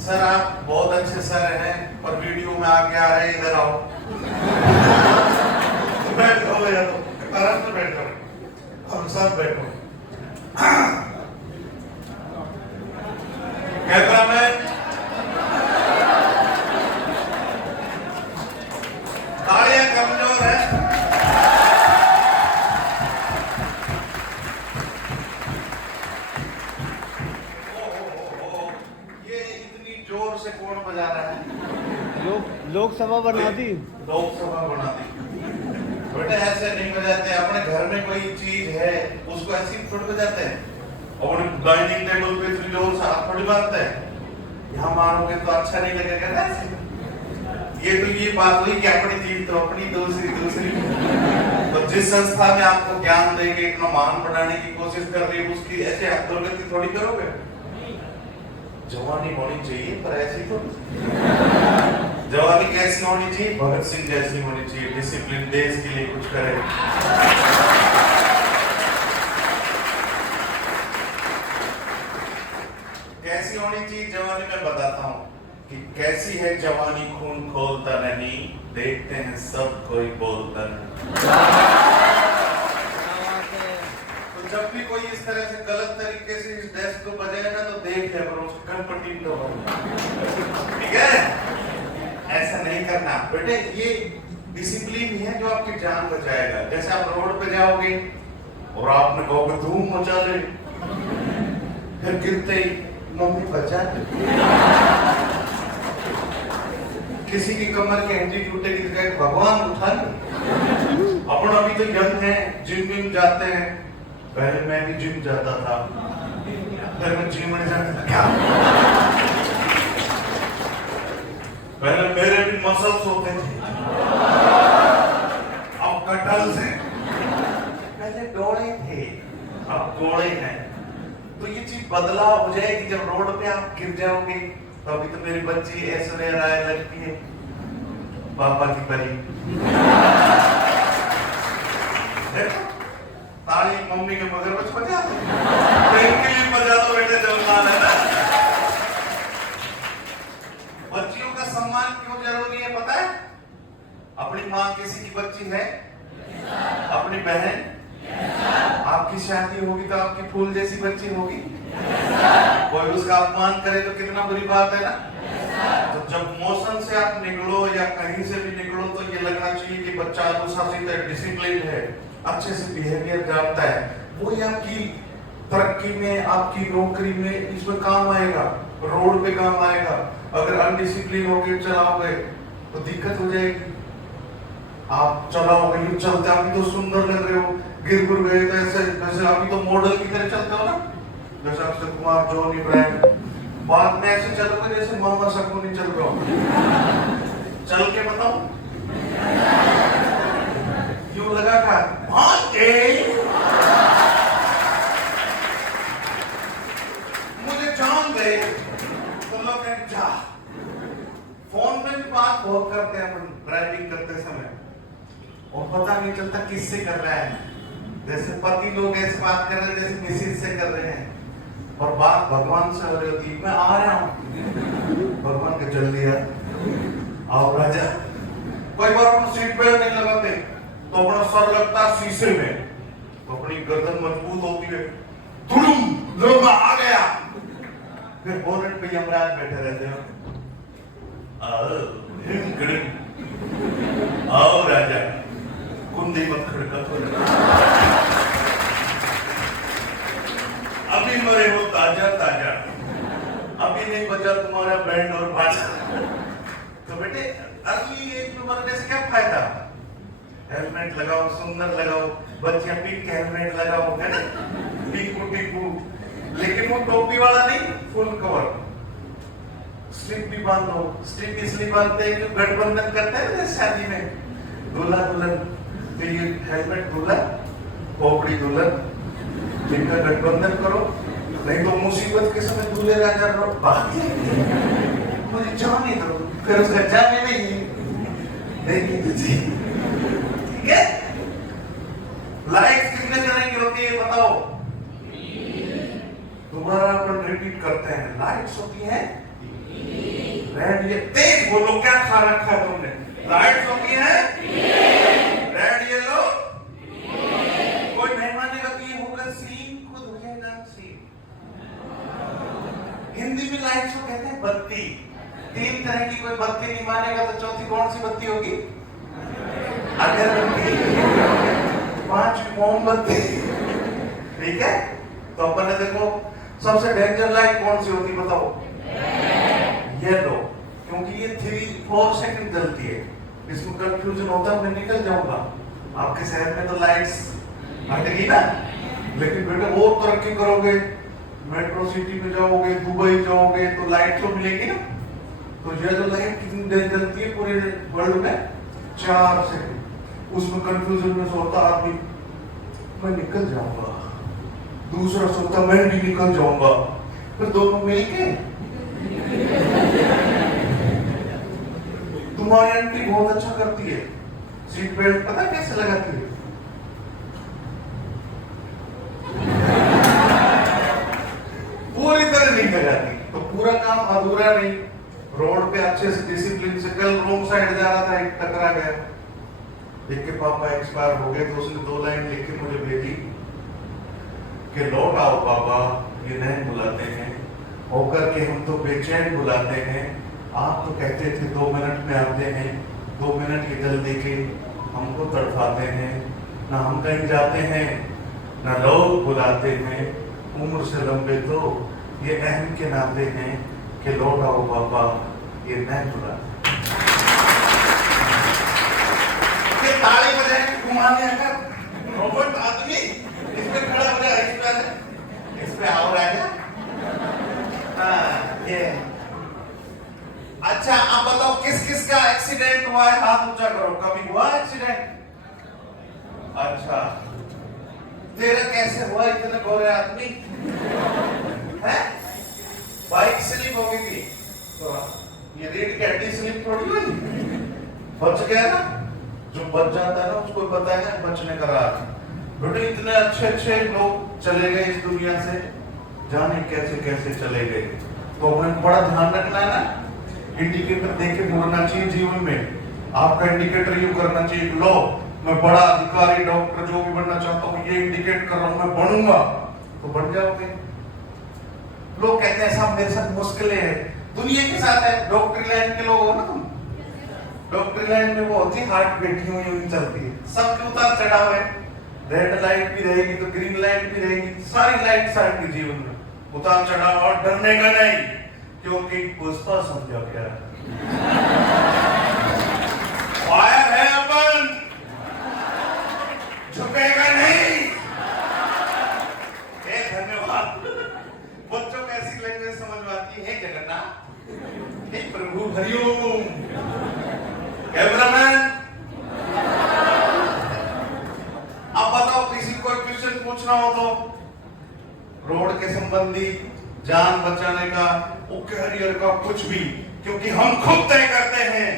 Sir आप बहुत अच्छे सर हैं पर वीडियो में आगे आ रहे हैं, इधर आओ। बैठो या तो आराम से बैठो, हम सब बैठो। कैमरा मैन तालियां कमजोर है। ये इतनी जोर से कौन बजा रहा है? लोकसभा बना दी। लोकसभा बना दी बेटा, ऐसे नहीं बजाते। अपने घर में कोई चीज है उसको ऐसे ही थोड़ी बजाते हैं। और डाइनिंग टेबल पे इतनी जोर से हाथ थोड़ी मारते हैं। यहाँ मारोगे तो अच्छा नहीं लगेगा ना। ये तो ये बात हुई कि अपनी चीज तो अपनी, दूसरी। तो जिस संस्था में आपको ज्ञान देंगे, इतना मान बढ़ाने की कोशिश कर रही है, उसकी ऐसे अधोगति थोड़ी करोगे। जवानी होनी चाहिए पर ऐसी तो जवानी कैसी होनी चाहिए? भगत सिंह जैसी होनी चाहिए। डिसिप्लिन, देश के लिए कुछ करे। कैसी होनी चाहिए जवानी? मैं बताता हूँ कि कैसी है जवानी। खून खोलता नहीं, देखते हैं सब कोई बोलता नहीं। तो जब भी कोई इस तरह से गलत तरीके से इस डेस्क को बजाए ना तो देख ले, पर उसको कनपट्टी तो ठीक है। ऐसा नहीं करना बेटे। ये डिसिप्लिन है जो आपकी जान बचाएगा। जैसे आप रोड पे जाओगे और आपने कहोगे धूम मचा ले, फिर गिरते ही मम्मी बचा ले। किसी की कमर की हड्डी टूटेगी तो कहे भगवान उठा ले। अपन अभी तो यंग है, जिम जाते हैं। पहले मैं भी जिम जाता था, फिर मैं जिम में जाता था। क्या पहले मेरे भी मसल्स होते थे, अब कटल्स हैं। पहले डोळे थे, अब गोड़े हैं। तो ये चीज बदलाव हो जाएगी जब रोड पे आप गिर जाओगे। तो अभी तो मेरी बच्ची ऐश्वर्या राय लगती है पापा की परी। ताली मम्मी के मगरमच्छ बजा दो, इनके लिए बजा दो बेटे, जवान है ना। बच्चियों का सम्मान क्यों जरूरी है पता है? अपनी माँ किसी की बच्ची है, अपनी बहन, आपकी शादी होगी तो आपकी फूल जैसी बच्ची होगी। कोई उसका अपमान करे तो कितना बुरी बात है ना। तो जब मोशन से आप निकलो या कहीं से भी निकलो तो ये लगना चाहिए कि बच्चा अनुशासित है, डिसिप्लिन है, अच्छे से बिहेवियर जानता है। वो ही आपकी तरक्की में, आपकी नौकरी में, इसमें काम आएगा, रोड पे काम आएगा। अगर अनडिसिप्लिन होके चलाओगे तो दिक्कत हो जाएगी। आप चलाओगे, यूं चलते अभी तो सुंदर लग रहे हो, गिर गुर गए तो ऐसे जैसे अभी तो मॉडल की तरह चलते हो ना, जैसे अक्षय कुमार, जॉन इब्राहिम। बाद में ऐसे चलोगे जैसे मोहम्मद शकुनी चल रहा हो। चल के बताओ, यूं लगा था मुझे जान गए तो लोग कहें जा। फोन में भी बात बहुत करते हैं अपन ड्राइविंग करते समय, और पता नहीं चलता किससे कर रहा है। जैसे पति लोग ऐसे बात कर रहे हैं जैसे मिसेज से कर रहे हैं, और बात भगवान से हो रही होती है। मैं आ रहा हूँ, भगवान के चल दिया, आओ राजा। कोई बार अपन सीट बेल्ट नहीं लगाते तो अपना सर लगता है शीशे में, तो अपनी गर्दन मजबूत होती है। धुड़ुम लो मैं आ गया। फिर बोनट पे यमराज बैठे रहते हो। आओ राजा, कुंडी मत खड़का तो। अभी मरे हो ताजा ताजा, अभी नहीं बचा तुम्हारा बैंड और बाजा। तो बेटे अर्ली एज में मरने से क्या फायदा? हेलमेट लगाओ, सुंदर लगाओ, बच्चियां पिंक हेलमेट लगाओ, है ना, टीकू टीकू, लेकिन वो टोपी वाला नहीं, फुल कवर। स्लिप भी बांधो। स्लिप इसलिए बांधते हैं कि गठबंधन करते हैं ना शादी में, दूल्हा दुल्हन। तो ये हेलमेट दूल्हा, खोपड़ी दुल्हन, जिनका गठबंधन करो, नहीं तो मुसीबत के समय दूल्हे राजा मुझे जाने दो, फिर उसका जाने नहीं देगी तुझे। ठीक है? लाइफ कितने तरह की होती है बताओ? दोबारा अपन रिपीट करते हैं। लाइट्स होती हैं रेड ये तेज बोलो, क्या खा रखा है तुमने? लाइट्स होती है रेड येलो, कोई नहीं मानेगा कि ये होगा सीन, खुद हो जाएगा सीन। हिंदी में लाइट्स को कहते हैं बत्ती। तीन तरह की, कोई बत्ती नहीं मानेगा तो चौथी कौन सी बत्ती होगी? अगरबत्ती, पांचवी मोमबत्ती। ठीक है, तो अपन ने देखो सबसे डेंजर लाइट कौन सी होती बताओ? येलो, क्योंकि ये 3-4 सेकंड जलती है। इसमें कंफ्यूजन होता है, मैं निकल जाऊंगा। आपके शहर में तो लाइट्स हटेगी ना, लेकिन बेटा और तरक्की करोगे, मेट्रो सिटी में जाओगे, दुबई जाओगे तो लाइट तो मिलेगी ना। तो येलो लाइट कितनी देर जलती है पूरे वर्ल्ड में? 4 सेकंड। उसमें कंफ्यूजन में सोता आदमी, मैं निकल जाऊंगा, दूसरा सोता मैं भी निकल जाऊंगा, फिर दोनों मिलके। तुम्हारी आंटी बहुत अच्छा करती है, सीट बेल्ट पता कैसे लगाती है? पूरी तरह नहीं लगाती, तो पूरा काम अधूरा नहीं। रोड पे अच्छे से डिसिप्लिन से, कल रोंग साइड जा रहा था, एक टकरा गया, देख के पापा एक्सपायर हो गए, तो उसने 2 लाइन लिख के मुझे भेजी कि लौट आओ पापा, ये नहीं बुलाते हैं, होकर के हम तो बेचैन बुलाते हैं, आप तो कहते थे 2 मिनट में आते हैं, 2 मिनट की जल्दी के हमको तड़पाते हैं, ना हम कहीं जाते हैं ना लोग बुलाते हैं, उम्र से लंबे तो ये अहम के नाते हैं कि लौट आओ पापा, ये नहीं बुलाते। ये ताली बजाए घुमाने अगर रोबोट आदमी इस पे खड़ा हो जाए, इस पे आओ राजा। ये अच्छा, अब बताओ किस किस का एक्सीडेंट हुआ है? हाथ ऊंचा करो, कभी हुआ एक्सीडेंट? अच्छा, तेरा कैसे हुआ? इतने गोरे आदमी है, बाइक स्लिप हो गई थी, तो ये रीढ़ की हड्डी स्लिप थोड़ी हुई, बच गया ना। जो बच जाता है ना उसको पता है बचने का राज। बेटे इतने अच्छे अच्छे लोग चले गए इस दुनिया से, जाने कैसे कैसे चले गए। तो हमें बड़ा ध्यान रखना है ना, इंडिकेटर देख के मुड़ना चाहिए जीवन में। आपका इंडिकेटर यूं करना चाहिए, लो मैं बड़ा अधिकारी डॉक्टर जो भी बनना चाहता हूँ, ये इंडिकेट कर रहा हूँ, मैं बनूंगा, तो बन जाओगे। लोग कहते हैं साहब मेरे साथ मुश्किलें हैं, दुनिया के साथ है। डॉक्टरी लाइन के लोग हो ना तुम, डॉक्टरी लाइन में वो होती है हार्ट बीट यूं यूं चलती है, सबके उतार चढ़ाव है। रेड लाइट भी रहेगी तो ग्रीन लाइट भी रहेगी, सारी लाइट आपके जीवन में उतार चढ़ाव, और डरने का नहीं, क्योंकि पुष्पा समझा क्या फायर है, अपन झुकेगा नहीं। धन्यवाद। बच्चों को ऐसी लैंग्वेज समझ में आती है, जगन्नाथ, हे प्रभु, हरिओम। कैमरामैन, अब बताओ किसी को क्वेश्चन पूछना हो तो रोड के संबंधी, जान बचाने का, कैरियर का, कुछ भी, क्योंकि हम खुद तय करते हैं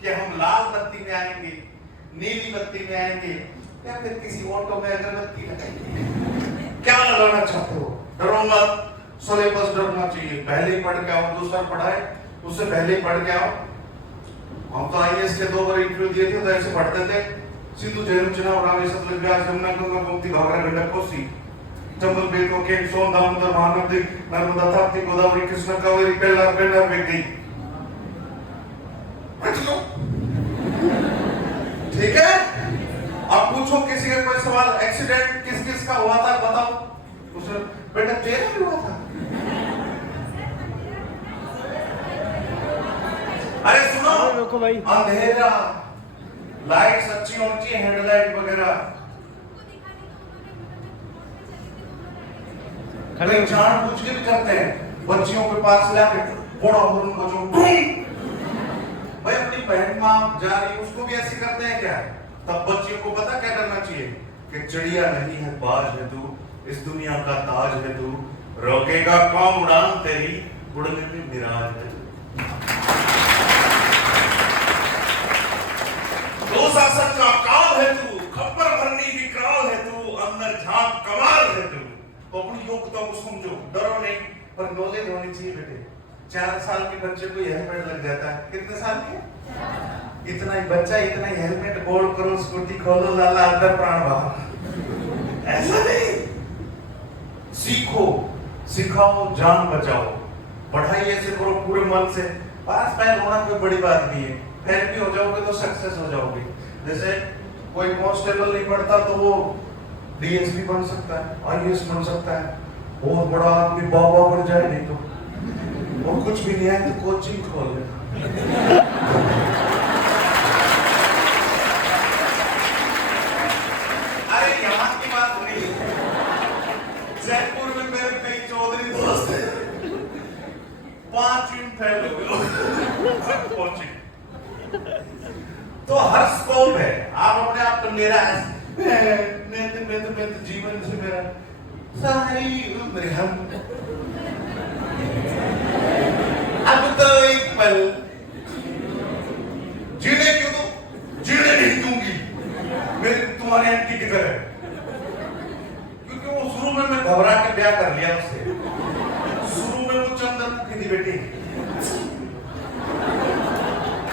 कि हम लाल बत्ती में आएंगे, नीली बत्ती में आएंगे, या फिर किसी ऑटो में अगरबत्ती लगाएंगे। क्या लगाना चाहते हो? डरो मत, सिलेबस डरना चाहिए, पहले ही पढ़ के आओ, दूसरा पढ़ाए उससे पहले ही पढ़ के आओ। हम तो आईएएस के 2 बार इंटरव्यू दिए थे, तो ऐसे पढ़ते थे, सिंधु झेलम चुनाव रामेश्वर सतलज ब्यास यमुना गंगा गोमती घाघरा गंडक कोसी चंबल बेतवा केन सोन दामोदर महानदी नर्मदा ताप्ती गोदावरी कृष्णा कावेरी पेल्लार बेल्लार बेगई। ठीक है, अब पूछो किसी का कोई सवाल, एक्सीडेंट किस किस का हुआ था बताओ? उसने बेटा तेरा भी हुआ था? अरे सुनो, रुको भाई, अंधेरा, लाइट्स अच्छी होनी चाहिए, हेडलाइट वगैरह। खड़े जानबूझ के भी करते हैं, बच्चियों के पास लाके बड़ा हॉर्न बजाओ, भाई अपनी बहन मां जा रही उसको भी ऐसे करते हैं क्या? तब बच्चियों को पता क्या करना चाहिए कि चिड़िया नहीं है बाज है तू, इस दुनिया का ताज है तू, रोकेगा कौन उड़ान तेरी, उड़ने में मिराज है। दो शासन का काल है तू, खप्पर भरनी विकराल है तू, अंदर झांक कमाल है तू। तो अपनी योग्यता को समझो, डरो नहीं, पर नॉलेज होनी चाहिए बेटे। 4 साल के बच्चे को हेलमेट लग जाता है। कितने साल के? इतना ही बच्चा, इतना ही हेलमेट, बोर्ड करो, स्कूटी खोलो, लाला अंदर प्राण बाहर। ऐसा नहीं, सीखो, सिखाओ, जान बचाओ, पढ़ाई ऐसे करो पूरे मन से। पास फेल होना कोई बड़ी बात नहीं है, फेल भी हो जाओगे तो सक्सेस हो जाओगे। जैसे कोई कांस्टेबल नहीं पढ़ता तो वो डीएसपी बन सकता है, आईएएस बन सकता है, बहुत बड़ा आदमी बाबा बन जाए। नहीं तो और कुछ भी नहीं है तो कोचिंग खोल ले। अरे यहाँ की बात नहीं, जयपुर में मेरे कई चौधरी दोस्त हैं, 5 दिन फेल हो गए कोचिंग। तो हर स्कोप है, आप अपने आप को निराश, मैं तो जीवन से मेरा सारी उम्र हम, अब तो एक पल जीने क्यों दो, जीने नहीं दूंगी मेरी तुम्हारी आंटी की तरह। क्योंकि वो शुरू में मैं घबरा के ब्याह कर लिया उससे। शुरू में वो चंद्रमुखी थी बेटी,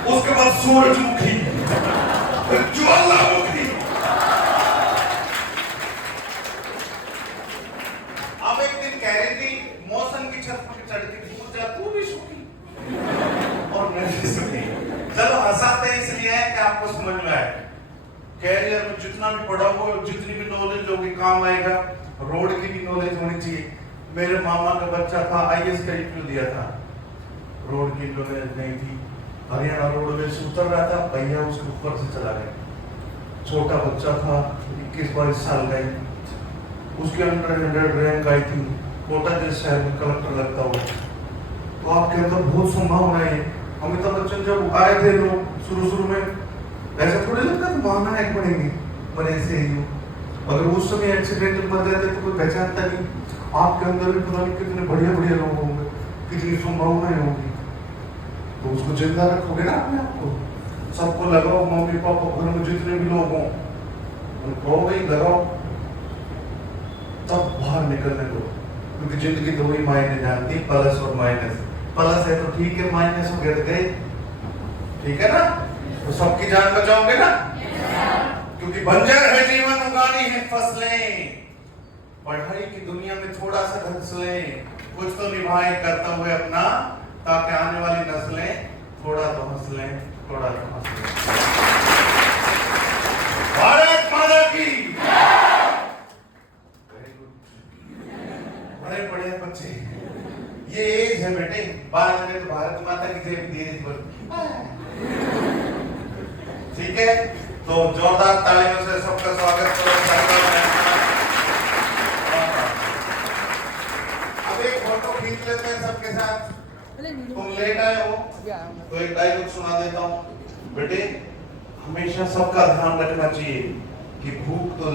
उसके बाद सूरजमुखी, फिर ज्वालामुखी। अब एक दिन कह रही थी मौसम की छत पर चढ़ के तू भी सूखी और मैं भी सूखी। चलो हंसाते हैं इसलिए है कि आपको समझ में आए। कैरियर में जितना भी पढ़ा हो, जितनी भी नॉलेज होगी काम आएगा। रोड की भी नॉलेज होनी चाहिए। मेरे मामा का बच्चा था, आईएएस का इंटरव्यू दिया था, रोड की नॉलेज नहीं थी। हरियाणा रोडवेज से उतर रहा था, भैया उसके ऊपर से चला गया। छोटा बच्चा था, 21-22 साल का ही, उसके अंडर 100 रैंक आई थी, कोटा जैसे शहर में कलेक्टर लगता हुआ। तो आप कहते हो बहुत संभावना है। अमिताभ बच्चन जब आए थे लोग शुरू में ऐसा थोड़ी लगता था महानायक बनेंगे, पर ऐसे ही हो। अगर उस समय एक्सीडेंट में मर जाते तो कोई पहचानता नहीं। आपके अंदर भी पता नहीं कितने बढ़िया लोग होंगे, कितनी संभावनाएं होंगी। तो उसको जिंदा रखोगे ना अपने आप को। सबको लगाओ, मम्मी पापा घर में जितने भी लोग हों उनको वही लगाओ, तब बाहर निकलने दो। क्योंकि जिंदगी दो ही मायने जानती, प्लस और माइनस। प्लस है तो ठीक है, माइनस हो गया तो गए, ठीक है ना। तो सबकी जान बचाओगे ना, क्योंकि बंजर है जीवन, उगानी है फसलें। पढ़ाई की दुनिया में थोड़ा सा धंसलें, कुछ तो निभाए करते हुए अपना, ताकि आने वाली नस्लें थोड़ा तो हंस लें, थोड़ा तो हंस लें। भारत माता की। बड़े बड़े बच्चे, ये एज है बेटे, बाद में तो भारत माता की जय धीरे ठीक है। तो जोरदार तालियों से सबका स्वागत करो। अब एक फोटो खींच लेते हैं सबके साथ। तुम लेट आए हो तो एक डायलॉग सुना देता हूँ बेटे। हमेशा सबका ध्यान रखना चाहिए कि भूख तो